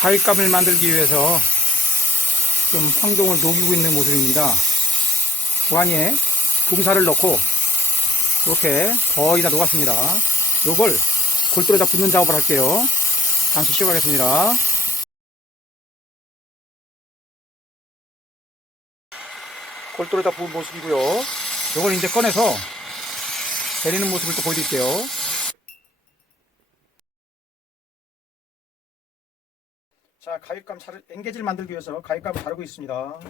가위감을 만들기 위해서 좀 황동을 녹이고 있는 모습입니다. 보안이에 붕사를 넣고 이렇게 거의 다 녹았습니다. 요걸 골똘에다 붓는 작업을 할게요. 잠시 쉬어가겠습니다. 골똘에다 부은 모습이고요. 요걸 이제 꺼내서 데리는 모습을 또 보여드릴게요. 자, 가위감 자르, eng게지를 만들기 위해서 가위감을 자르고 있습니다.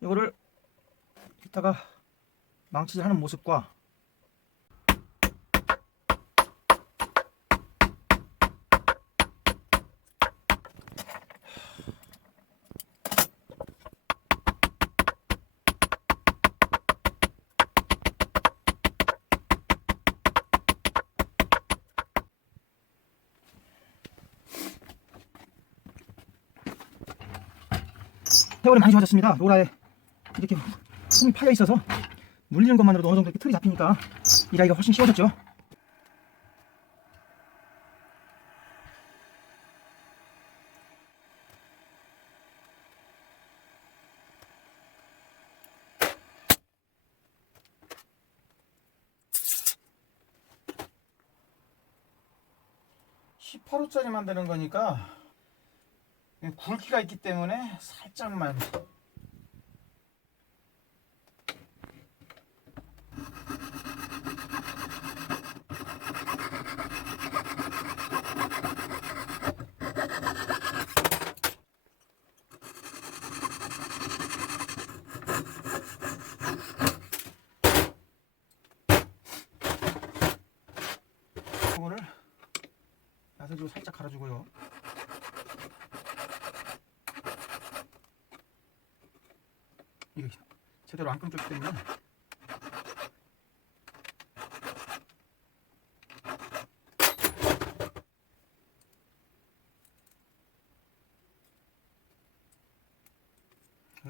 이거를 이따가 망치질 하는 모습과 세월이 많이 좋아졌습니다. 로라에 이렇게 홈이 파여 있어서 눌리는 것만으로도 어느 정도 이렇게 틀이 잡히니까 일하기가 훨씬 쉬워졌죠. (18호짜리) 만드는 거니까 굵기가 있기 때문에 살짝만 부분을 야세주로 살짝 갈아주고요. 이게 제대로 안 끊겼기 때문에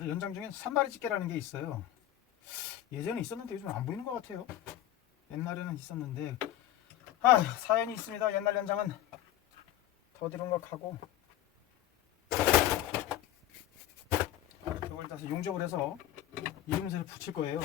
연장 중에 산발이 집게라는 게 있어요. 예전에 있었는데 요즘 안 보이는 것 같아요. 옛날에는 있었는데. 아 사연이 있습니다. 옛날 연장은 더디른각하고 이걸 다시 용접을 해서 이음새를 붙일 거예요.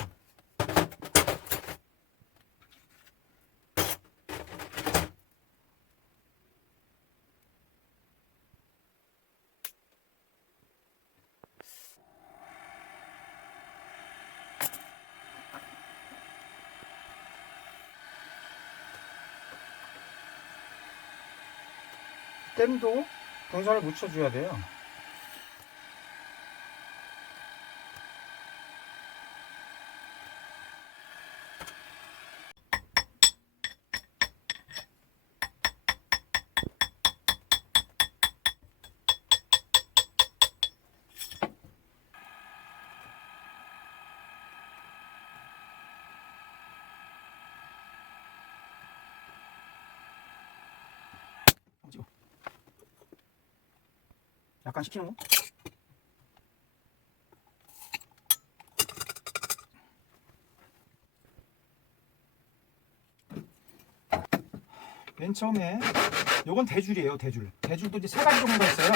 댐도 동선을 묻혀줘야 돼요. 약간 식히는 거? 맨 처음에 요건 대줄이에요 대줄. 대줄도 이제 세 가지 종류가 있어요.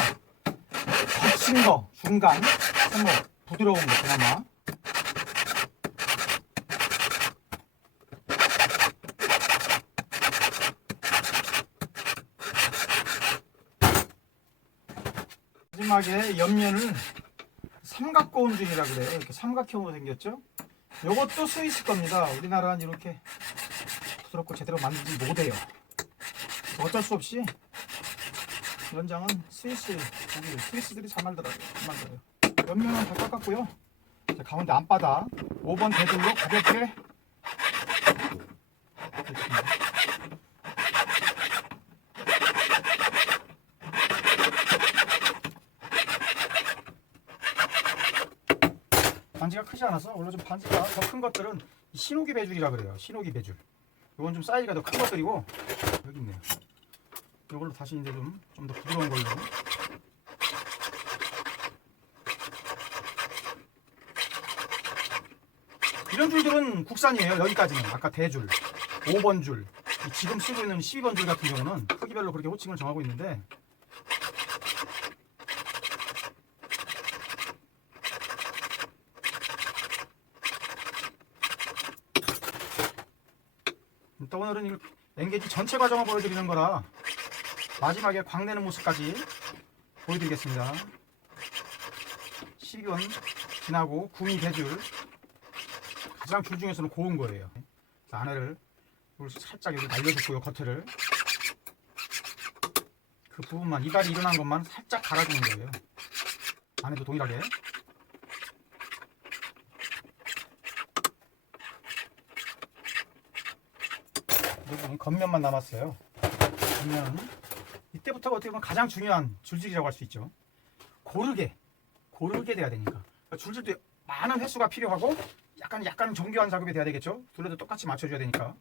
거친 거 중간 뭐 부드러운 거 그나마 마지막에 옆면을 삼각고운줄이라 그래요. 이렇게 삼각형으로 생겼죠? 이것도 스위스 겁니다. 우리나라는 이렇게 부드럽고 제대로 만들지 못해요. 어쩔 수 없이 연장은 스위스 독일 스위스들이 잘 만들어요. 잘 만들어요. 옆면은 다 깎았고요. 가운데 앞바닥 5번 대들로 가볍게 반지가 크지 않아서 원래 좀 반지가 더 큰 것들은 이 신호기 배줄이라 그래요. 신호기 배줄. 이건 좀 사이즈가 더 큰 것들이고 여기 있네요. 이걸로 다시 이제 좀 좀 더 부드러운 걸로. 이런 줄들은 국산이에요. 여기까지는 아까 대줄, 5번 줄, 이 지금 쓰고 있는 12번 줄 같은 경우는 크기별로 그렇게 호칭을 정하고 있는데 또 오늘은 이 엔게지 전체 과정을 보여드리는 거라 마지막에 광내는 모습까지 보여드리겠습니다. 12번 지나고 구미 배줄 가장 줄 중에서는 고운 거예요. 안에를 살짝 여기 날려줬고요 겉을 그 부분만 이발이 일어난 것만 살짝 갈아주는 거예요. 안에도 동일하게 여기 겉면만 남았어요. 겉면 이때부터가 어떻게 보면 가장 중요한 줄질이라고 할 수 있죠. 고르게 고르게 돼야 되니까 그러니까 줄질도 많은 횟수가 필요하고 약간 약간 정교한 작업이 돼야 되겠죠. 둘레도 똑같이 맞춰줘야 되니까.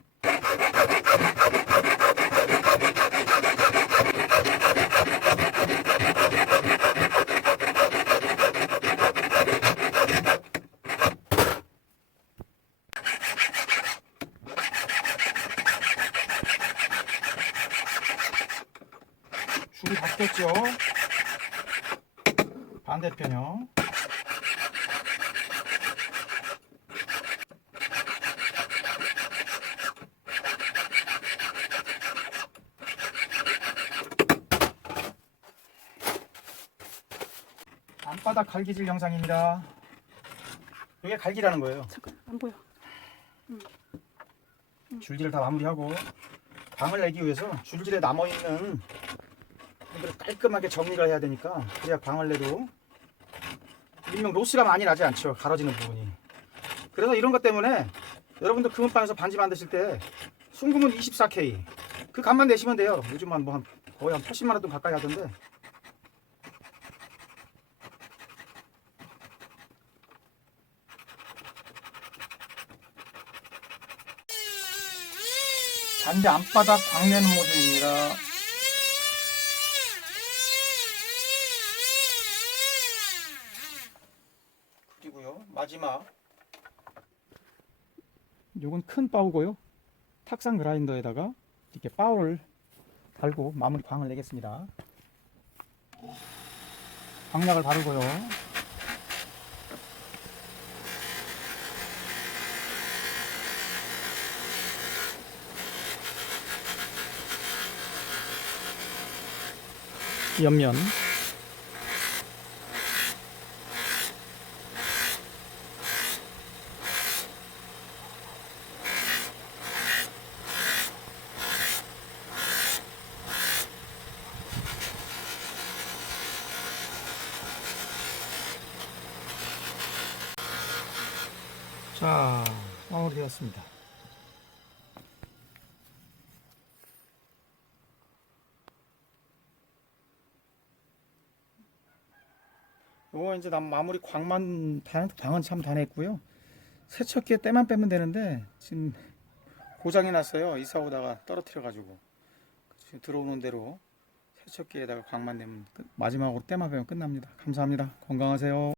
줄이 바뀌었죠. 반대편요. 안바닥 갈기질 영상입니다. 이게 갈기라는 거예요. 잠깐 안 보여. 줄지를 다 마무리하고 광을 내기 위해서 줄질에 남아 있는 이걸 깔끔하게 정리를 해야 되니까 그래야 광을 내도 일명 로스가 많이 나지 않죠. 갈아지는 부분이. 그래서 이런 것 때문에 여러분들 금은방에서 반지 만드실 때 순금은 24K 그 값만 내시면 돼요. 요즘 한 뭐 한 거의 한 80만 원 돈 가까이 하던데. 반대 앞바닥 광내는 모습입니다. 그리고요 마지막 요건 큰 바우고요 탁상 그라인더에다가 이렇게 바우를 달고 마무리 광을 내겠습니다. 광약을 바르고요. 옆면 자 마무리되었습니다. 요거 이제 난 마무리 광만 다, 광은 참다 냈고요. 세척기에 때만 빼면 되는데 지금 고장이 났어요. 이사 오다가 떨어뜨려 가지고 지금 들어오는 대로 세척기에다가 광만 내면 끝- 마지막으로 때만 빼면 끝납니다. 감사합니다. 건강하세요.